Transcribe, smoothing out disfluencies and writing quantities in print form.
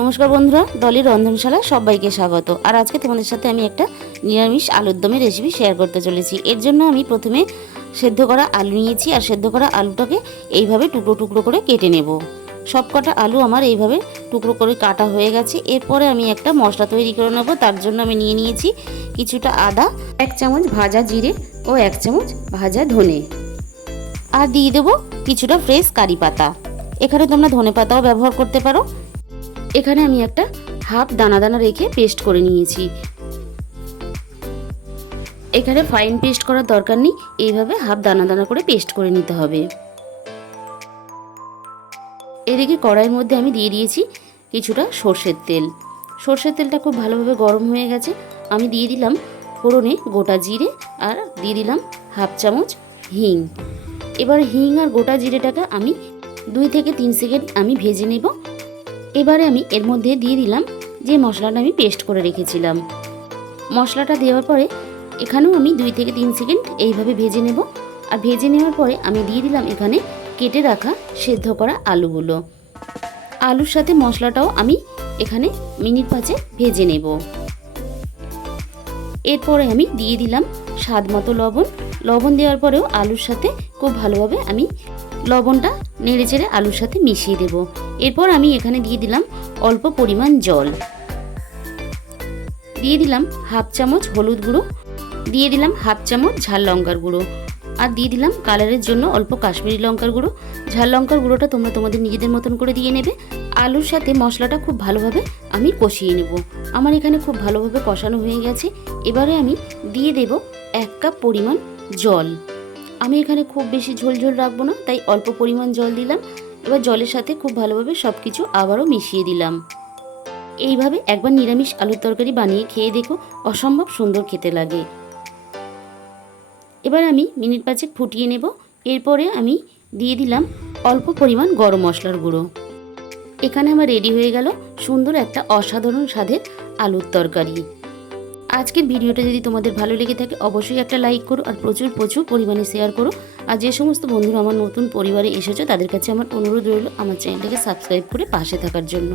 নমস্কার বন্ধুরা, ডলির রন্ধনশালায় সবাইকে স্বাগত। আর আজকে তোমাদের সাথে আমি একটা নিরামিষ আলুর দমের রেসিপি শেয়ার করতে চলেছি। এর জন্য আমি প্রথমে সেদ্ধ করা আলু নিয়েছি, আর সেদ্ধ করা আলুটাকে এইভাবে টুকরো টুকরো করে কেটে নেব। সব কটা আলু আমার এইভাবে টুকরো করে কাটা হয়ে গেছে। এরপরে আমি একটা মশলা তৈরি করে নেব। তার জন্য আমি নিয়ে নিয়েছি কিছুটা আদা, 1 চামচ ভাজা জিরে ও 1 চামচ ভাজা ধনে, আর দিয়ে দেবো কিছুটা ফ্রেশ কারি পাতা। এখানে তোমরা ধনে পাতাও ব্যবহার করতে পারো। এখানে আমি একটা হাফ দানা দানা রেখে পেস্ট করে নিয়েছি। এখানে ফাইন পেস্ট করার দরকার নেই, এইভাবে হাফ দানা দানা করে পেস্ট করে নিতে হবে। এদিকে কড়াইয়ের মধ্যে আমি দিয়ে দিয়েছি কিছুটা সর্ষের তেল। সর্ষের তেলটা খুব ভালোভাবে গরম হয়ে গেছে। আমি দিয়ে দিলাম ফোড়নে গোটা জিরে, আর দিয়ে দিলাম হাফ চামচ হিং। এবার হিং আর গোটা জিরেটাকে আমি 2 থেকে 3 সেকেন্ড আমি ভেজে নেব। এবারে আমি এর মধ্যে দিয়ে দিলাম যে মশলাটা আমি পেস্ট করে রেখেছিলাম। মশলাটা দেওয়ার পরে এখানেও আমি 2 থেকে 3 সেকেন্ড এইভাবে ভেজে নেব। আর ভেজে নেওয়ার পরে আমি দিয়ে দিলাম এখানে কেটে রাখা সেদ্ধ করা আলুগুলো। আলুর সাথে মশলাটাও আমি এখানে মিনিট 5 ভেজে নেব। এরপরে আমি দিয়ে দিলাম স্বাদ মতো লবণ। লবণ দেওয়ার পরেও আলুর সাথে খুব ভালোভাবে আমি লবণটা নেড়ে চেড়ে আলুর সাথে মিশিয়ে দেব। এরপর আমি এখানে দিয়ে দিলাম অল্প পরিমাণ জল, দিয়ে দিলাম হাফ চামচ হলুদ গুঁড়ো, দিয়ে দিলাম হাফ চামচ ঝাল লঙ্কার গুঁড়ো, আর দিয়ে দিলাম কালারের জন্য অল্প কাশ্মীরি লঙ্কার গুঁড়ো। ঝাল লঙ্কার গুঁড়োটা তোমরা তোমাদের নিজেদের মতন করে দিয়ে নেবে। আলুর সাথে মশলাটা খুব ভালোভাবে আমি কষিয়ে নেব। আমার এখানে খুব ভালোভাবে কষানো হয়ে গেছে। এবারে আমি দিয়ে দেব 1 কাপ পরিমাণ জল। আমি এখানে খুব বেশি ঝোল ঝোল রাখবো না, তাই অল্প পরিমাণ জল দিলাম। এবার জলের সাথে খুব ভালোভাবে সব কিছু আবারও মিশিয়ে দিলাম। এইভাবে একবার নিরামিষ আলুর তরকারি বানিয়ে খেয়ে দেখো, অসম্ভব সুন্দর খেতে লাগে। এবার আমি মিনিট 5 ফুটিয়ে নেব। এরপরে আমি দিয়ে দিলাম অল্প পরিমাণ গরম মশলার গুঁড়ো। এখানে আমার রেডি হয়ে গেল সুন্দর একটা অসাধারণ স্বাদের আলুর তরকারি। আজকের ভিডিওটা যদি তোমাদের ভালো লেগে থাকে অবশ্যই একটা লাইক করো, আর প্রচুর পরিমাণে শেয়ার করো। আর যে সমস্ত বন্ধুরা আমার নতুন পরিবারে এসেছো তাদের কাছে আমার অনুরোধ রইল আমার চ্যানেলটাকে সাবস্ক্রাইব করে পাশে থাকার জন্য।